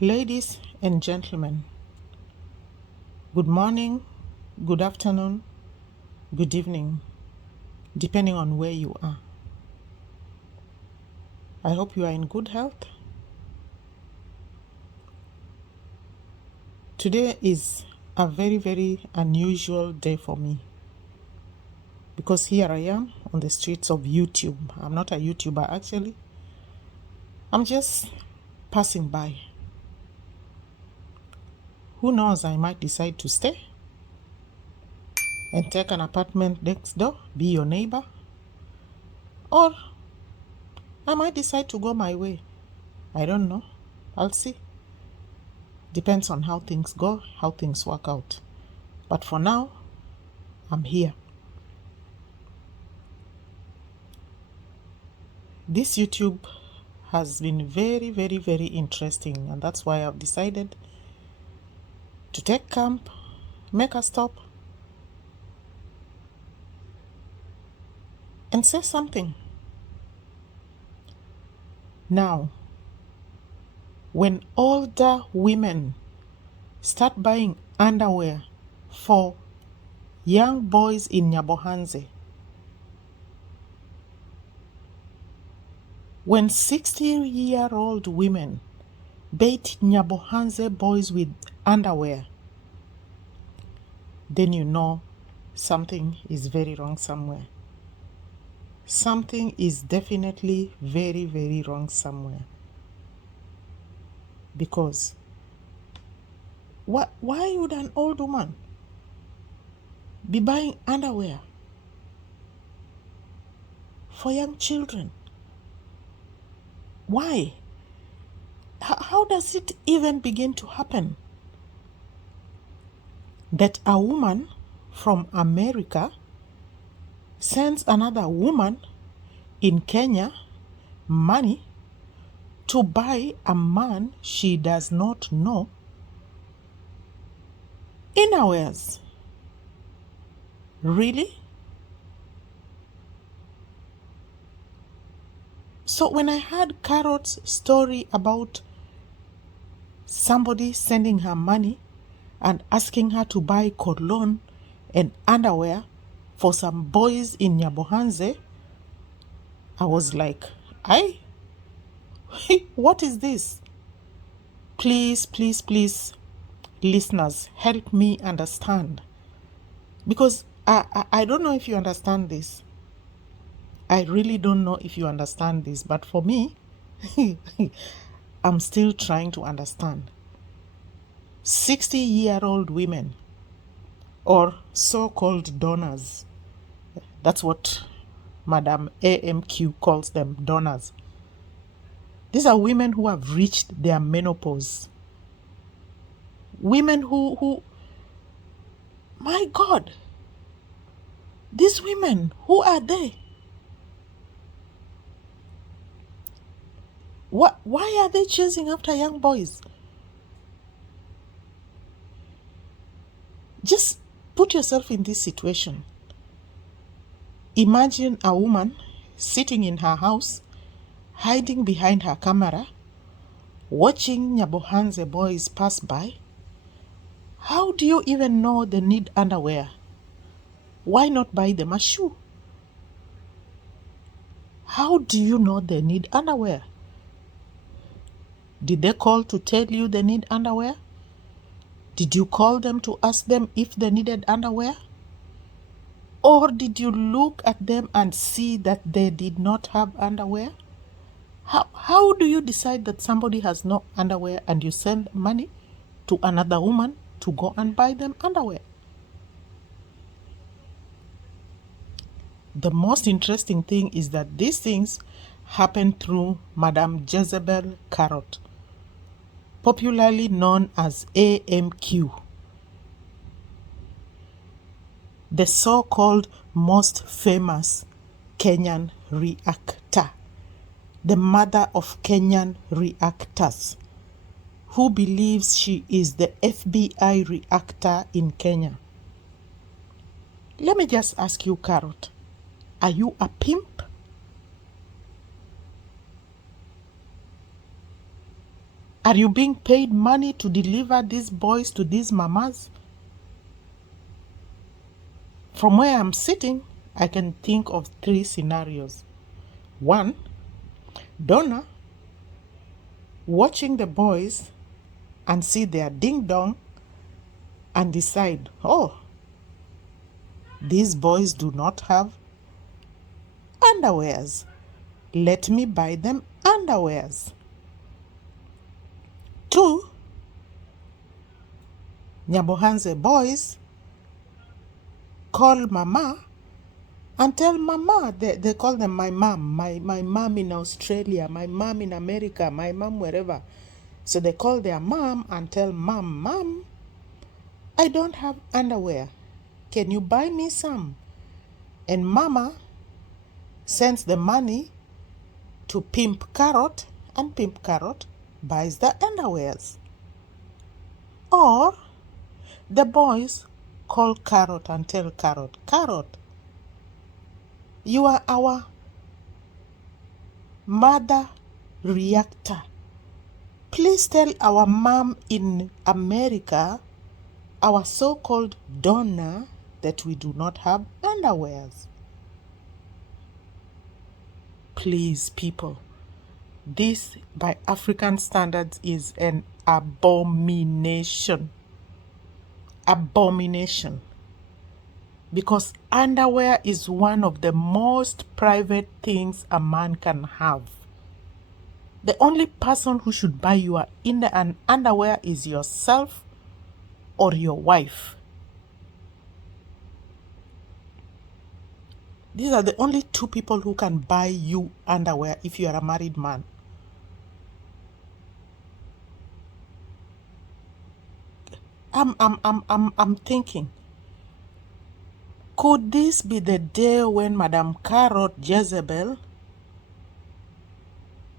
Ladies and gentlemen, good morning, good afternoon, good evening, depending on where you are. I hope you are in good health. Today is a very, very unusual day for me because here I am on the streets of YouTube. I'm not a YouTuber actually. I'm just passing by. Who knows, I might decide to stay and take an apartment next door, be your neighbor, or I might decide to go my way. I don't know. I'll see. Depends on how things go, how things work out. But for now, I'm here. This YouTube has been very, very, very interesting, and that's why I've decided to take camp, make a stop, and say something. Now, when older women start buying underwear for young boys in NYABOHANSE, when 60-year-old women bait NYABOHANSE boys with underwear, then you know something is very wrong somewhere. Something is definitely very, very wrong somewhere. Because why would an old woman be buying underwear for young children? Why? How does it even begin to happen that a woman from America sends another woman in Kenya money to buy a man she does not know innerwears? Really? So when I heard Carrot's story about somebody sending her money and asking her to buy cologne and underwear for some boys in NYABOHANSE, I was like, what is this? Please, please, please, listeners, help me understand. Because I don't know if you understand this. I really don't know if you understand this. But for me, I'm still trying to understand. 60-year-old women, or so-called donors, that's what Madam AMQ calls them, donors. These are women who have reached their menopause. Women who my God, these women, who are they? Why are they chasing after young boys? Just put yourself in this situation. Imagine a woman sitting in her house, hiding behind her camera, watching NYABOHANSE boys pass by. How do you even know they need underwear? Why not buy them a shoe? How do you know they need underwear? Did they call to tell you they need underwear? Did you call them to ask them if they needed underwear? Or did you look at them and see that they did not have underwear? How do you decide that somebody has no underwear and you send money to another woman to go and buy them underwear? The most interesting thing is that these things happen through Madam Jezebel Carrot, popularly known as AMQ, the so-called most famous Kenyan reactor, the mother of Kenyan reactors, who believes she is the FBI reactor in Kenya. Let me just ask you, Carrot, are you a pimp? Are you being paid money to deliver these boys to these mamas? From where I'm sitting, I can think of 3 scenarios. 1, Donna watching the boys and see their ding-dong and decide, oh, these boys do not have underwears. Let me buy them underwears. 2, NYABOHANSE boys call mama and tell mama, they call them my mom, my mom in Australia, my mom in America, my mom wherever. So they call their mom and tell mom, I don't have underwear. Can you buy me some? And mama sends the money to Pimp Carrot, and Pimp Carrot buys the underwears. Or the boys call Carrot and tell Carrot, Carrot, you are our mother reactor. Please tell our mom in America, our so-called donor, that we do not have underwears. Please, people, this by African standards is an abomination. Abomination. Because underwear is one of the most private things a man can have. The only person who should buy you an underwear is yourself or your wife. These are the only 2 people who can buy you underwear if you are a married man. I'm thinking, could this be the day when Madam Carrot Jezebel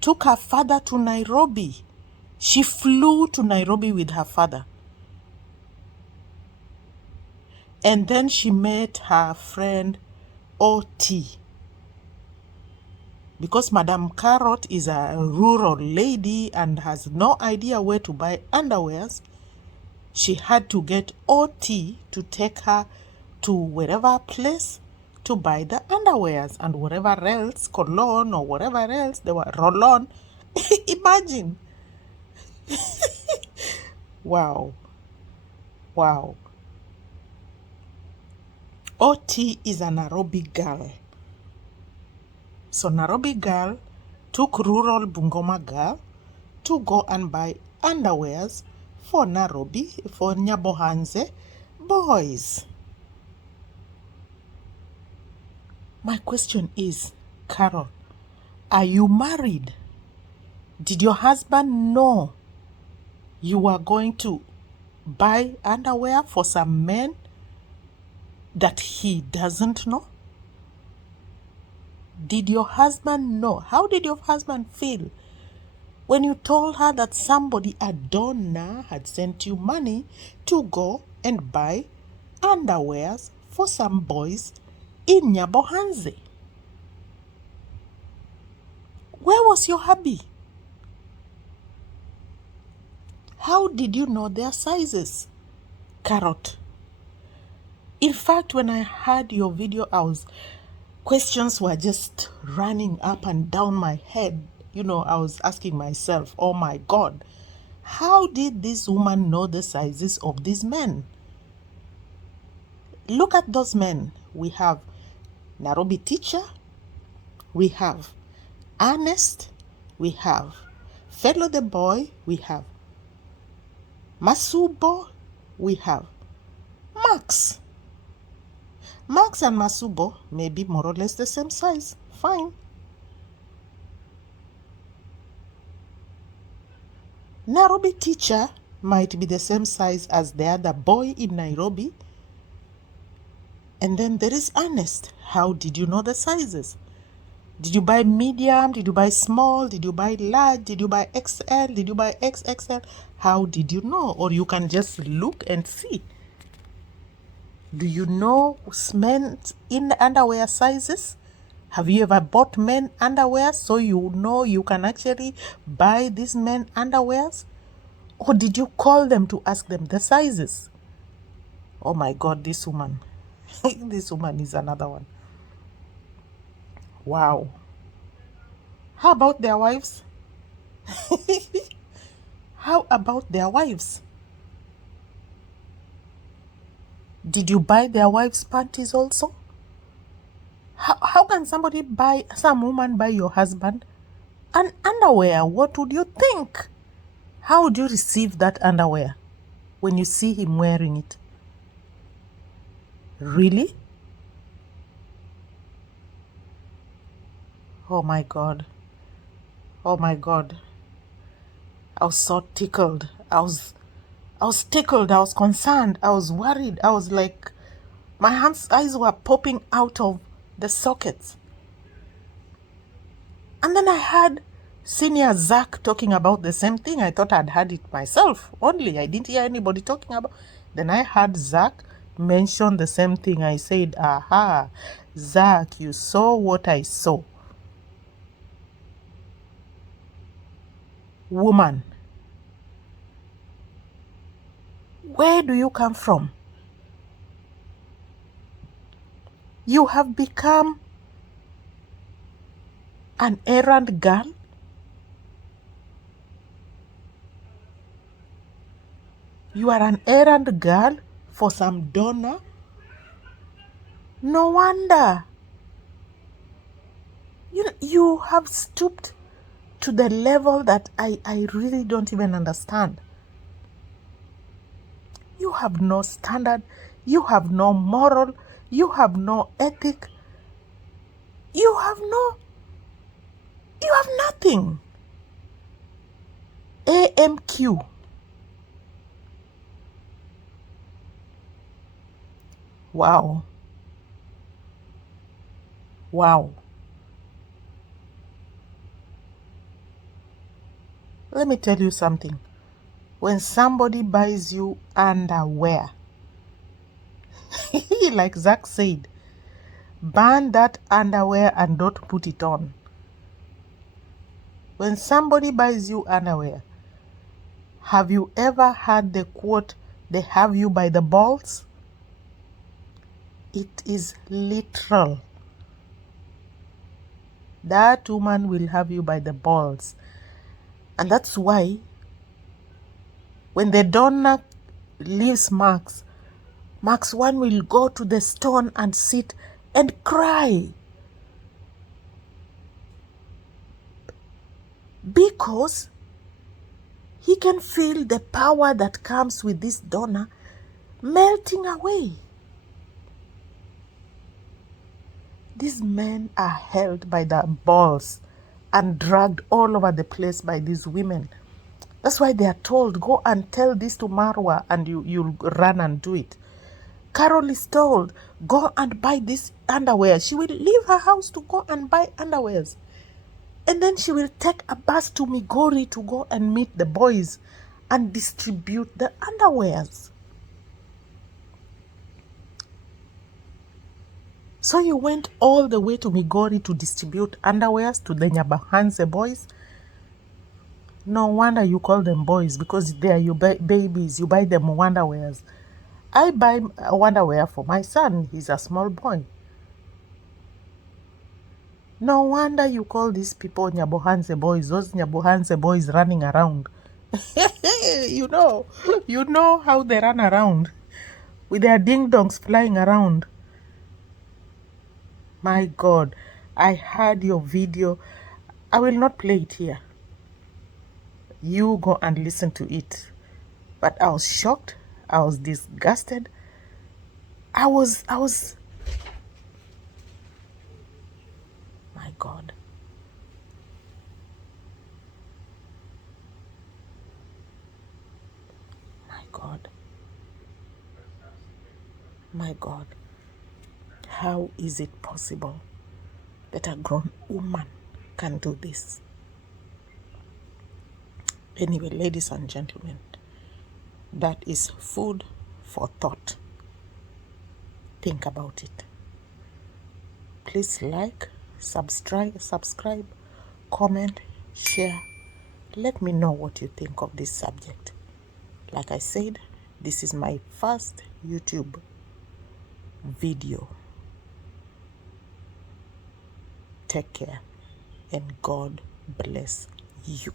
took her father to Nairobi? She flew to Nairobi with her father. And then she met her friend OT. Because Madam Carrot is a rural lady and has no idea where to buy underwears, she had to get OT to take her to wherever place to buy the underwears and whatever else, cologne or whatever else, they were roll-on. Imagine. Wow. Wow. OT is a Nairobi girl. So Nairobi girl took rural Bungoma girl to go and buy underwears for Nairobi, for NYABOHANSE boys. My question is, Carol, are you married? Did your husband know you were going to buy underwear for some men that he doesn't know? Did your husband know? How did your husband feel when you told her that somebody, a donor, had sent you money to go and buy underwears for some boys in NYABOHANSE? Where was your hubby? How did you know their sizes? Carrot. In fact, when I heard your video, questions were just running up and down my head. You know, I was asking myself, oh my God, how did this woman know the sizes of these men? Look at those men. We have Nairobi teacher, we have Ernest, we have Fellow the boy, we have Masubo, we have Max. Max and Masubo may be more or less the same size. Fine. Nairobi teacher might be the same size as the other boy in Nairobi. And then there is Ernest. How did you know the sizes? Did you buy medium? Did you buy small? Did you buy large? Did you buy XL? Did you buy XXL? How did you know? Or you can just look and see. Do you know men's in underwear sizes? Have you ever bought men underwear so you know you can actually buy these men underwears? Or did you call them to ask them the sizes? Oh my God, this woman. This woman is another one. Wow. How about their wives? How about their wives? Did you buy their wives' panties also? How can some woman buy your husband an underwear? What would you think? How would you receive that underwear when you see him wearing it? Really? Oh my God. Oh my God. I was so tickled. I was tickled. I was concerned. I was worried. I was like, my eyes were popping out of the sockets. And then I heard Senior Zach talking about the same thing. I thought I'd heard it myself only. I didn't hear anybody talking about. Then I heard Zach mention the same thing. I said, aha, Zach, you saw what I saw. Woman, where do you come from? You have become an errand girl? You are an errand girl for some donor? No wonder. You have stooped to the level that I really don't even understand. You have no standard. You have no moral. You have no ethic. You have nothing. AMQ. Wow. Wow. Let me tell you something. When somebody buys you underwear, like Zach said, burn that underwear and don't put it on. When somebody buys you underwear, have you ever heard the quote, they have you by the balls? It is literal. That woman will have you by the balls. And that's why when the donor leaves Max one will go to the stone and sit and cry. Because he can feel the power that comes with this donor melting away. These men are held by the balls and dragged all over the place by these women. That's why they are told, go and tell this to Marwa, and you'll run and do it. Carol is told, go and buy this underwear. She will leave her house to go and buy underwears. And then she will take a bus to Migori to go and meet the boys and distribute the underwears. So you went all the way to Migori to distribute underwears to the NYABOHANSE boys? No wonder you call them boys, because they are your babies. You buy them underwears. I buy underwear for my son. He's a small boy. No wonder you call these people NYABOHANSE boys. Those NYABOHANSE boys running around. you know how they run around with their ding-dongs flying around. My God, I heard your video. I will not play it here. You go and listen to it. But I was shocked. I was disgusted. I was, my God. My God. My God. How is it possible that a grown woman can do this? Anyway, ladies and gentlemen, that is food for thought. Think about it. Please like, subscribe, comment, share. Let me know what you think of this subject. Like I said, this is my first YouTube video. Take care and God bless you.